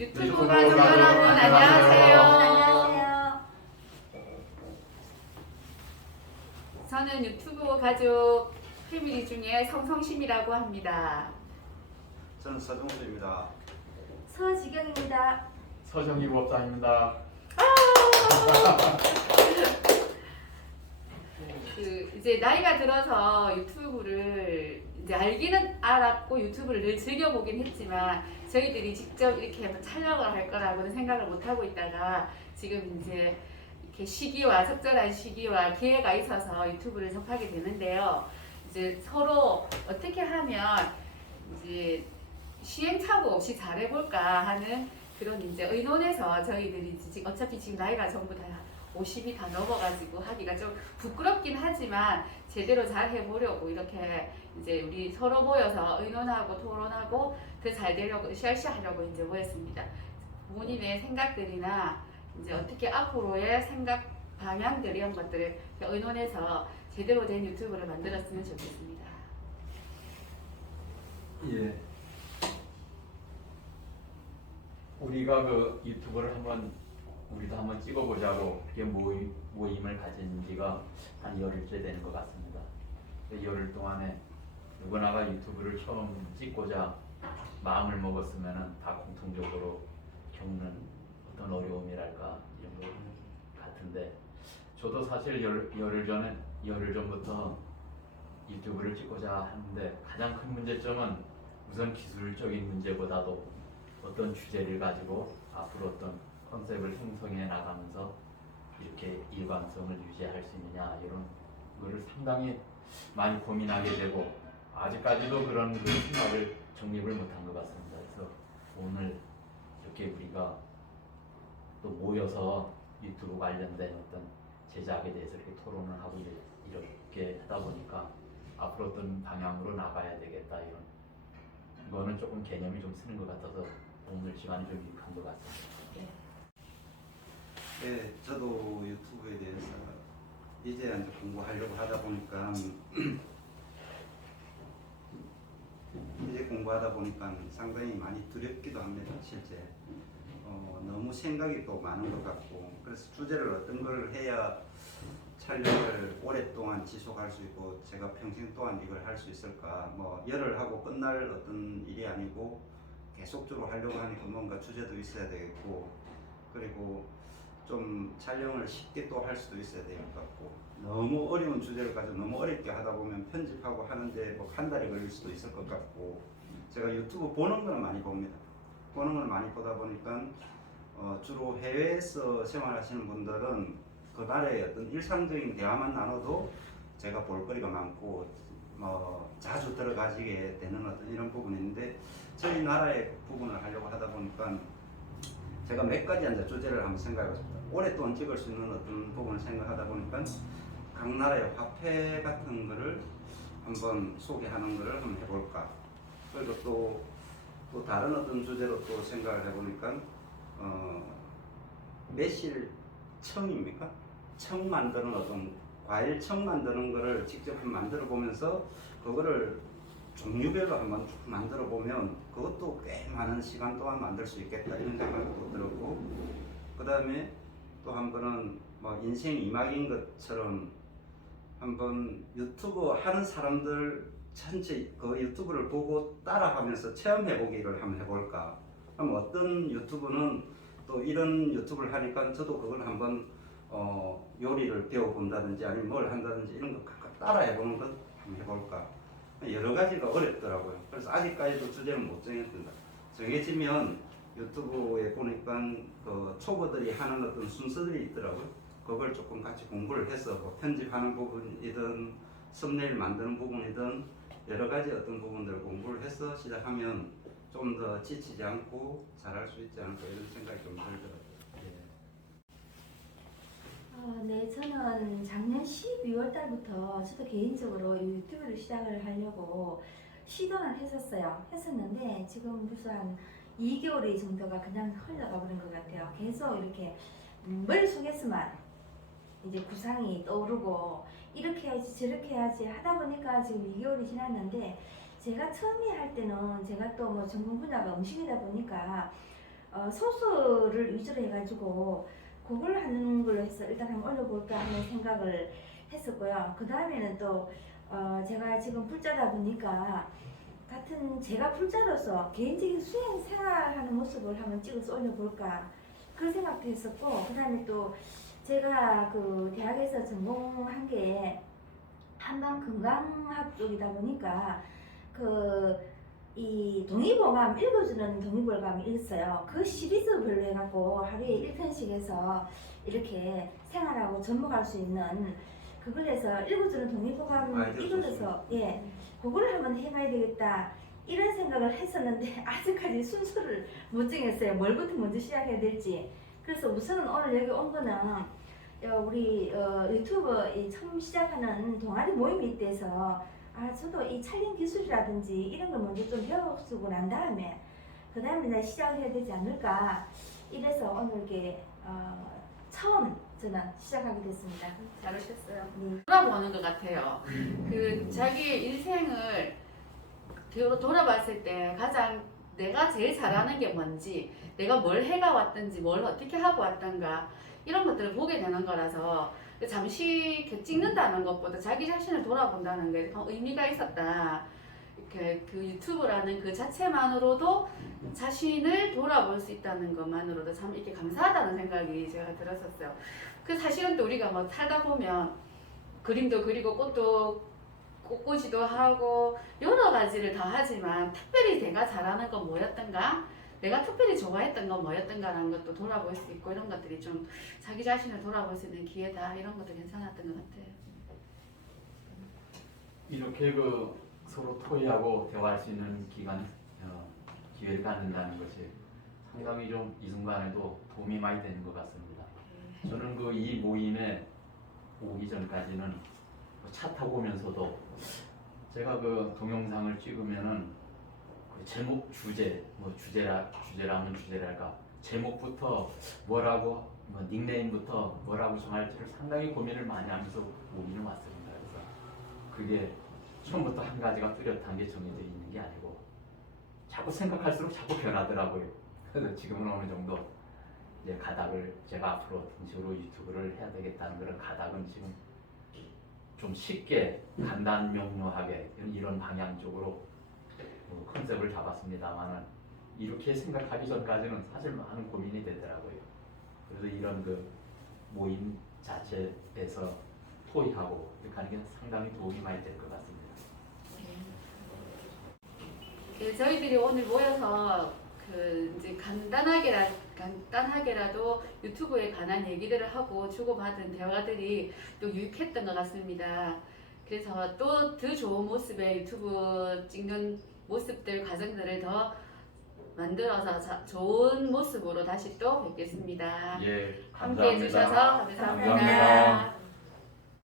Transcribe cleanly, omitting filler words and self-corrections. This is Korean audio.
유튜브 가족 여러분 안녕하세요. 안녕하세요. 저는 유튜브 가족 패밀리 중에 성성심이라고 합니다. 저는 서정수입니다. 서지경입니다. 서정희 법사입니다. 이제 나이가 들어서 유튜브를 이제 알기는 알았고 유튜브를 늘 즐겨보긴 했지만 저희들이 직접 이렇게 촬영을 할 거라고는 생각을 못 하고 있다가 지금 이제 이렇게 시기와 적절한 시기와 기회가 있어서 유튜브를 접하게 되는데요. 이제 서로 어떻게 하면 이제 시행착오 없이 잘해볼까 하는 그런 이제 의논에서 저희들이 어차피 지금 나이가 전부 다 50이 다 넘어가지고 하기가 좀 부끄럽긴 하지만 제대로 잘 해보려고 이렇게 이제 우리 서로 모여서 의논하고 토론하고 더 잘 되려고 쉐어하려고 이제 모였습니다. 부모님의 생각들이나 이제 어떻게 앞으로의 생각 방향들 이런 것들을 의논해서 제대로 된 유튜브를 만들었으면 좋겠습니다. 예. 우리가 그 유튜브를 우리도 한번 찍어보자고 이렇게 모임을 가진 지가 한 열흘째 되는 것 같습니다. 그 열흘 동안에 누구나가 유튜브를 처음 찍고자 마음을 먹었으면은 다 공통적으로 겪는 어떤 어려움이랄까 이런 것 같은데, 저도 사실 열흘 전부터 유튜브를 찍고자 하는데 가장 큰 문제점은 우선 기술적인 문제보다도 어떤 주제를 가지고 앞으로 어떤 컨셉을 형성해 나가면서 이렇게 일관성을 유지할 수 있느냐 이런 거를 상당히 많이 고민하게 되고 아직까지도 그런 그 생각을 정립을 못한 것 같습니다. 그래서 오늘 이렇게 우리가 또 모여서 유튜브 관련된 어떤 제작에 대해서 이렇게 토론을 하고 이렇게 하다 보니까 앞으로 어떤 방향으로 나가야 되겠다 이런 거는 조금 개념이 좀 쓰는 것 같아서 오늘 시간이 좀 유익한 것 같습니다. 네, 저도 유튜브에 대해서 이제 공부하려고 하다 보니까 상당히 많이 두렵기도 합니다. 실제 너무 생각이 또 많은 것 같고, 그래서 주제를 어떤 걸 해야 촬영을 오랫동안 지속할 수 있고 제가 평생 동안 이걸 할 수 있을까, 뭐 열을 하고 끝날 어떤 일이 아니고 계속적으로 하려고 하니까 뭔가 주제도 있어야 되겠고, 그리고 좀 촬영을 쉽게 또 할 수도 있어야 될 것 같고, 너무 어려운 주제를 가지고 너무 어렵게 하다 보면 편집하고 하는데 뭐 한 달이 걸릴 수도 있을 것 같고, 제가 유튜브 보는 걸 많이 봅니다. 보는 걸 많이 보다 보니까 주로 해외에서 생활하시는 분들은 그 나라의 어떤 일상적인 대화만 나눠도 제가 볼거리가 많고 자주 들어가지게 되는 어떤 이런 부분이 있는데, 저희 나라의 부분을 하려고 하다 보니까 제가 몇 가지 주제를 한번 생각해봤습니다. 오랫동안 찍을 수 있는 어떤 부분을 생각하다 보니까 각 나라의 화폐 같은 거를 한번 소개하는 거를 한번 해볼까. 그리고 또 다른 어떤 주제로 또 생각을 해보니까 매실청입니까? 청 만드는 어떤 과일청 만드는 거를 직접 한번 만들어 보면서 그거를 종류별로 한번 만들어 보면 그것도 꽤 많은 시간 동안 만들 수 있겠다 이런 생각도 들었고, 그 다음에 또 한 번은 뭐 인생 이막인 것처럼 한번 유튜브 하는 사람들 전체 그 유튜브를 보고 따라하면서 체험해 보기를 한번 해볼까. 그럼 어떤 유튜브는 또 이런 유튜브를 하니까 저도 그걸 한번 요리를 배워본다든지 아니면 뭘 한다든지 이런 거 각각 따라해보는 것 한번 해볼까. 여러 가지가 어렵더라고요. 그래서 아직까지도 주제는 못 정했습니다. 정해지면 유튜브에 보니까 그 초보들이 하는 어떤 순서들이 있더라고요. 그걸 조금 같이 공부를 해서 뭐 편집하는 부분이든 썸네일 만드는 부분이든 여러 가지 어떤 부분들을 공부를 해서 시작하면 좀 더 지치지 않고 잘할 수 있지 않을까 이런 생각이 좀 들더라고요. 네, 저는 작년 12월 달부터 저도 개인적으로 유튜브를 시작을 하려고 시도는 했었는데 지금 벌써 한 2개월이 정도가 그냥 흘러가 버린 것 같아요. 계속 이렇게 머릿속에서만 이제 구상이 떠오르고 이렇게 해야지 저렇게 해야지 하다 보니까 지금 2개월이 지났는데, 제가 처음에 할 때는 제가 또 뭐 전공 분야가 음식이다 보니까 소스를 위주로 해가지고 그걸 하는 걸로 해서 일단 한번 올려볼까 하는 생각을 했었고요. 그 다음에는 또 제가 지금 불자다 보니까 같은 제가 불자로서 개인적인 수행 생활하는 모습을 한번 찍어서 올려볼까 그런 생각도 했었고, 그 다음에 또 제가 그 대학에서 전공한 게 한방 건강학 쪽이다 보니까 이 동의보감 읽어주는 동의보감이 있어요. 그 시리즈별로 해갖고 하루에 1편씩 해서 이렇게 생활하고 접목할 수 있는 그걸 해서 읽어주는 동의보감 아이디어 읽어줘서 예 그거를 한번 해봐야 되겠다 이런 생각을 했었는데 아직까지 순서를 못 정했어요. 뭘부터 먼저 시작해야 될지. 그래서 우선은 오늘 여기 온 거는 우리 유튜브 처음 시작하는 동아리 모임이 있대서 저도 이 촬영 기술이라든지 이런 걸 먼저 좀 배워쓰고 난 다음에 그 다음에 내가 시작을 해야 되지 않을까 이래서 오늘 이렇게 처음 저는 시작하게 됐습니다. 잘하셨어요. 네. 돌아보는 것 같아요. 그 자기의 인생을 돌아봤을 때 가장 내가 제일 잘하는 게 뭔지, 내가 뭘 해가 왔든지, 뭘 어떻게 하고 왔던가 이런 것들을 보게 되는 거라서 잠시 이렇게 찍는다는 것보다 자기 자신을 돌아본다는 게 의미가 있었다. 이렇게 그 유튜브라는 그 자체만으로도 자신을 돌아볼 수 있다는 것만으로도 참 이렇게 감사하다는 생각이 제가 들었었어요. 그 사실은 또 우리가 뭐 살다 보면 그림도 그리고 꽃꽂이도 하고 여러 가지를 다 하지만 특별히 내가 잘하는 건 뭐였던가, 내가 특별히 좋아했던 건 뭐였던가라는 것도 돌아볼 수 있고 이런 것들이 좀 자기 자신을 돌아볼 수 있는 기회다 이런 것도 괜찮았던 것 같아요. 이렇게 그 서로 토의하고 대화할 수 있는 기회를 갖는다는 것이 상당히 좀 이 순간에도 도움이 많이 되는 것 같습니다. 저는 그 이 모임에 오기 전까지는 차 타고 오면서도 제가 그 동영상을 찍으면은 그 제목 주제라면 주제랄까 제목부터 뭐라고 닉네임부터 뭐라고 정할지를 상당히 고민을 많이 하면서 오기는 왔습니다. 그래서 그게 처음부터 한 가지가 뚜렷한 게 정해져 있는 게 아니고 자꾸 생각할수록 자꾸 변하더라고요. 그래서 지금은 어느 정도 이제 가닥을 제가 앞으로 어떤 식으로 유튜브를 해야 되겠다는 그런 가닥은 지금 좀 쉽게 간단 명료하게 이런 방향 쪽으로 컨셉을 잡았습니다만은 이렇게 생각하기 전까지는 사실 많은 고민이 되더라고요. 그래서 이런 그 모임 자체에서 토의하고 이렇게 하는 게 상당히 도움이 많이 될 것 같습니다. 저희들이 오늘 모여서 그 이제 간단하게라도 유튜브에 관한 얘기들을 하고 주고받은 대화들이 또 유익했던 것 같습니다. 그래서 또 더 좋은 모습의 유튜브 찍는 모습들, 과정들을 더 만들어서 좋은 모습으로 다시 또 뵙겠습니다. 예, 함께 감사합니다. 해주셔서 감사합니다. 감사합니다.